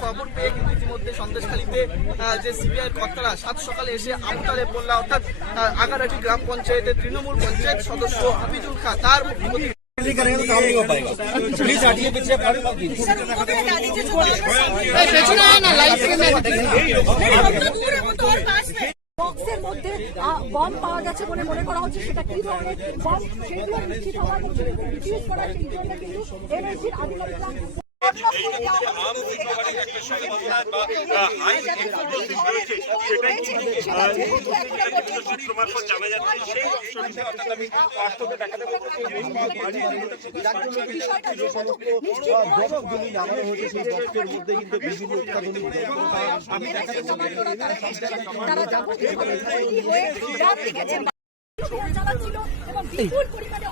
খবর পেয়ে কিন্তু ইতিমধ্যে সন্দেশখালীতে যে সিবিআই কর্তারা সাত সকালে এসে আমতালে বললা অর্থাৎ আগারাটি গ্রাম পঞ্চায়েতের তৃণমূল পঞ্চায়েত সদস্য হাফিজুল খাঁ তার বক্সের মধ্যে বম পাওয়া গেছে বলে মনে করা হচ্ছে। সেটা কি ধরনের বম সেগুলো নিশ্চিত হওয়ার মধ্যে ডিফিউজ করা, সেই জন্য কিন্তু এনএসজির আধিকারিকরা তারা যাবতীয় তৈরি হয়ে রাত লিখেছেন এবং বিপুল পরিমাণে